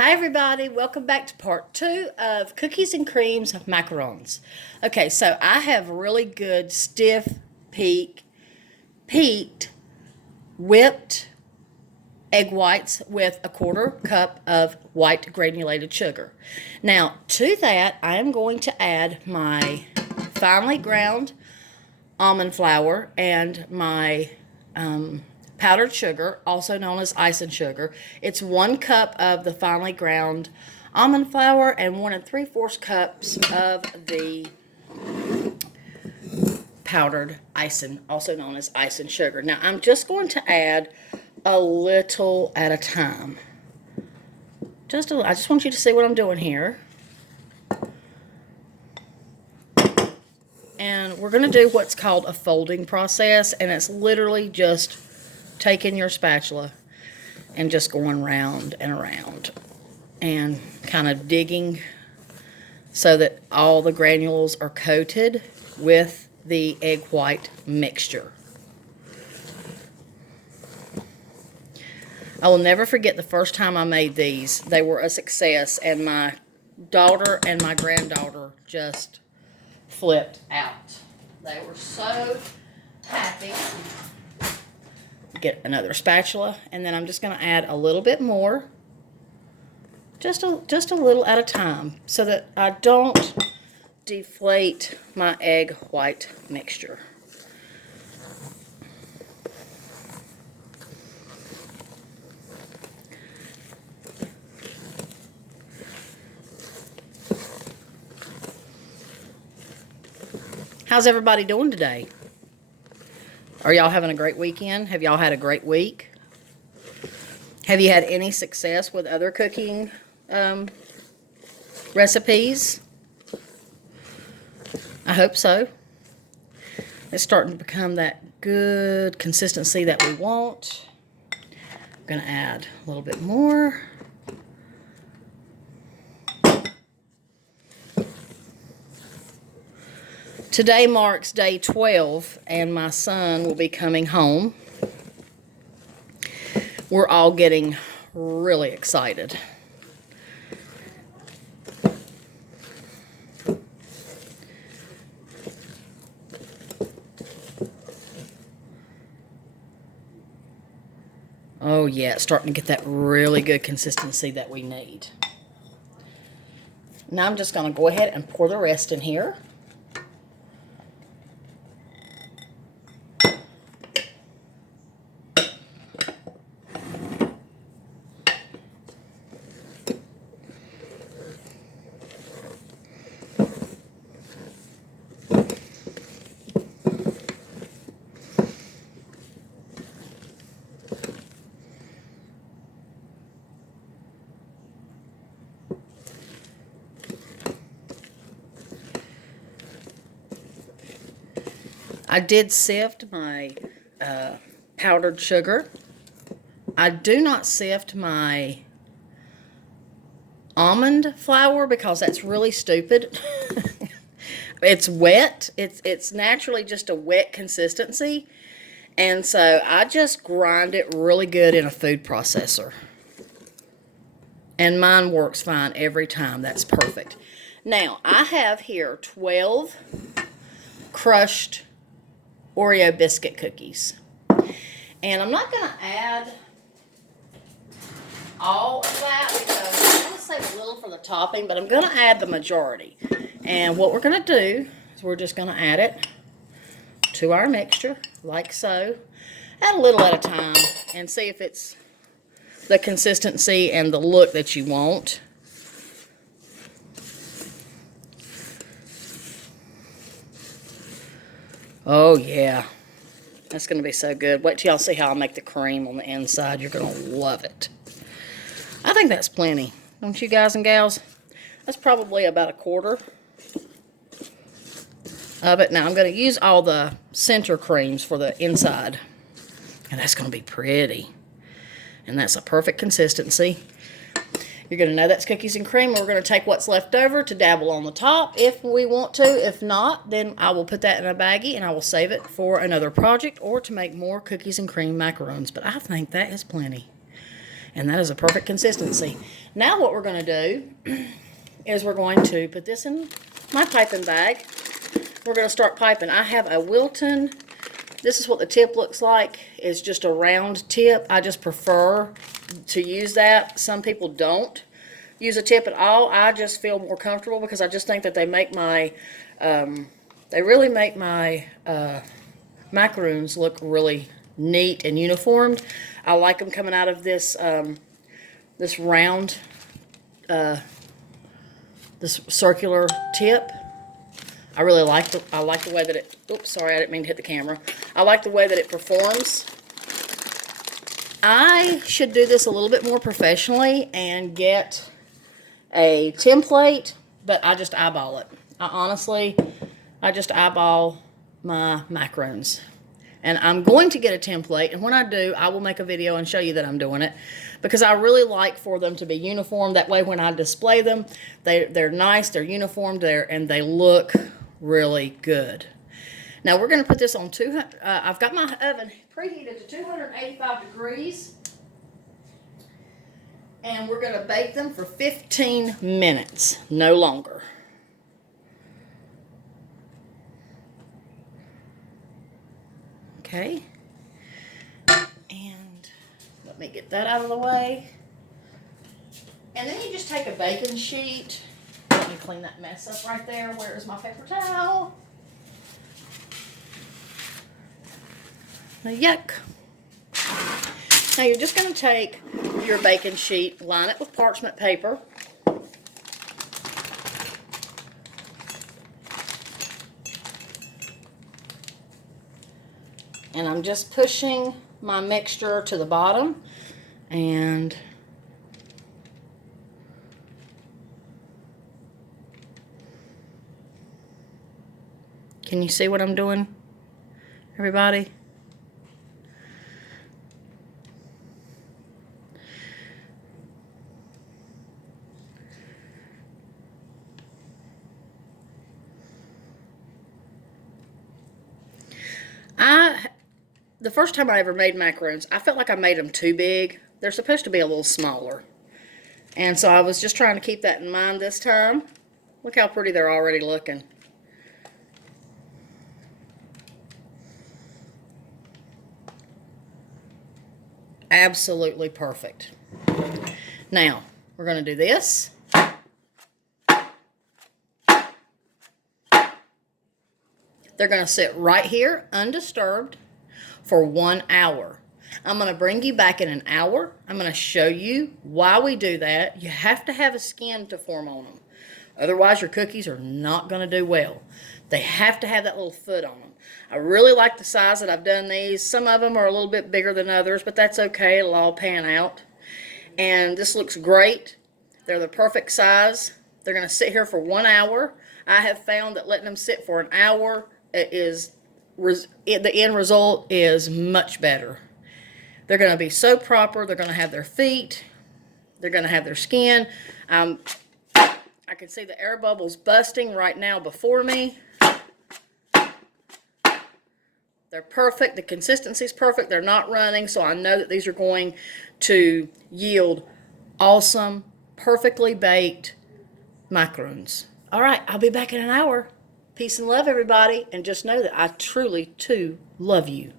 Hi everybody, welcome back to part 2 of Cookies and Creams of Macaroons. Okay, so I have really good stiff peaked whipped egg whites with a 1/4 cup of white granulated sugar. Now to that I am going to add my finely ground almond flour and my powdered sugar, also known as icing sugar. It's 1 cup of the finely ground almond flour and 1 3/4 cups of the powdered icing, also known as icing sugar. Now I'm just going to add a little at a time. I just want you to see what I'm doing here. And we're going to do what's called a folding process, and it's literally just taking your spatula and just going round and around and kind of digging so that all the granules are coated with the egg white mixture. I will never forget the first time I made these. They were a success, and my daughter and my granddaughter just flipped out. They were so happy. Get another spatula, and then I'm just going to add a little bit more, just a little at a time, so that I don't deflate my egg white mixture. How's everybody doing today? Are y'all having a great weekend? Have y'all had a great week? Have you had any success with other cooking recipes? I hope so. It's starting to become that good consistency that we want. I'm going to add a little bit more. Today marks day 12, and my son will be coming home. We're all getting really excited. Oh yeah, it's starting to get that really good consistency that we need. Now I'm just going to go ahead and pour the rest in here. I did sift my powdered sugar. I do not sift my almond flour because that's really stupid. It's wet. It's naturally just a wet consistency. And so I just grind it really good in a food processor. And mine works fine every time. That's perfect. Now, I have here 12 crushed Oreo biscuit cookies. And I'm not going to add all of that because I'm going to save a little for the topping, but I'm going to add the majority. And what we're going to do is we're just going to add it to our mixture, like so. Add a little at a time and see if it's the consistency and the look that you want. Oh yeah, that's going to be so good. Wait till y'all see how I make the cream on the inside. You're going to love it. I think that's plenty, don't you guys and gals? That's probably about 1/4 of it. Now I'm going to use all the center creams for the inside. And that's going to be pretty. And that's a perfect consistency. You're going to know that's cookies and cream. We're going to take what's left over to dabble on the top if we want to. If not, then I will put that in a baggie and I will save it for another project or to make more cookies and cream macaroons. But I think that is plenty. And that is a perfect consistency. Now what we're going to do is we're going to put this in my piping bag. We're going to start piping. I have a Wilton. This is what the tip looks like. It's just a round tip. I just prefer to use that. Some people don't use a tip at all. I just feel more comfortable because I just think that they make my, they really make my macaroons look really neat and uniformed. I like them coming out of this this round, this circular tip. I really like the way that it. Oops, sorry, I didn't mean to hit the camera. I like the way that it performs. I should do this a little bit more professionally and get a template, but I just eyeball it. I just eyeball my macaroons. And I'm going to get a template, and when I do, I will make a video and show you that I'm doing it, because I really like for them to be uniform. That way when I display them, they're nice, they're uniformed, and they look really good. Now we're going to put this on 200, I've got my oven preheated to 285 degrees, and we're going to bake them for 15 minutes, no longer. Okay, and let me get that out of the way. And then you just take a baking sheet. Let me clean that mess up right there. Where is my paper towel? Yuck. Now you're just going to take your baking sheet, line it with parchment paper. And I'm just pushing my mixture to the bottom, and can you see what I'm doing, everybody? The first time I ever made macaroons, I felt like I made them too big. They're supposed to be a little smaller. And so I was just trying to keep that in mind this time. Look how pretty they're already looking. Absolutely perfect. Now, we're going to do this. They're going to sit right here undisturbed for 1 hour. I'm going to bring you back in an hour. I'm going to show you why we do that. You have to have a skin to form on them. Otherwise, your cookies are not going to do well. They have to have that little foot on them. I really like the size that I've done these. Some of them are a little bit bigger than others, but that's okay. It'll all pan out. And this looks great. They're the perfect size. They're going to sit here for 1 hour. I have found that letting them sit for an hour the end result is much better. They're going to be so proper. They're going to have their feet. They're going to have their skin. I can see the air bubbles busting right now before me. They're perfect. The consistency is perfect. They're not running, so I know that these are going to yield awesome, perfectly baked macaroons. All right, I'll be back in an hour. Peace and love, everybody, and just know that I truly, too, love you.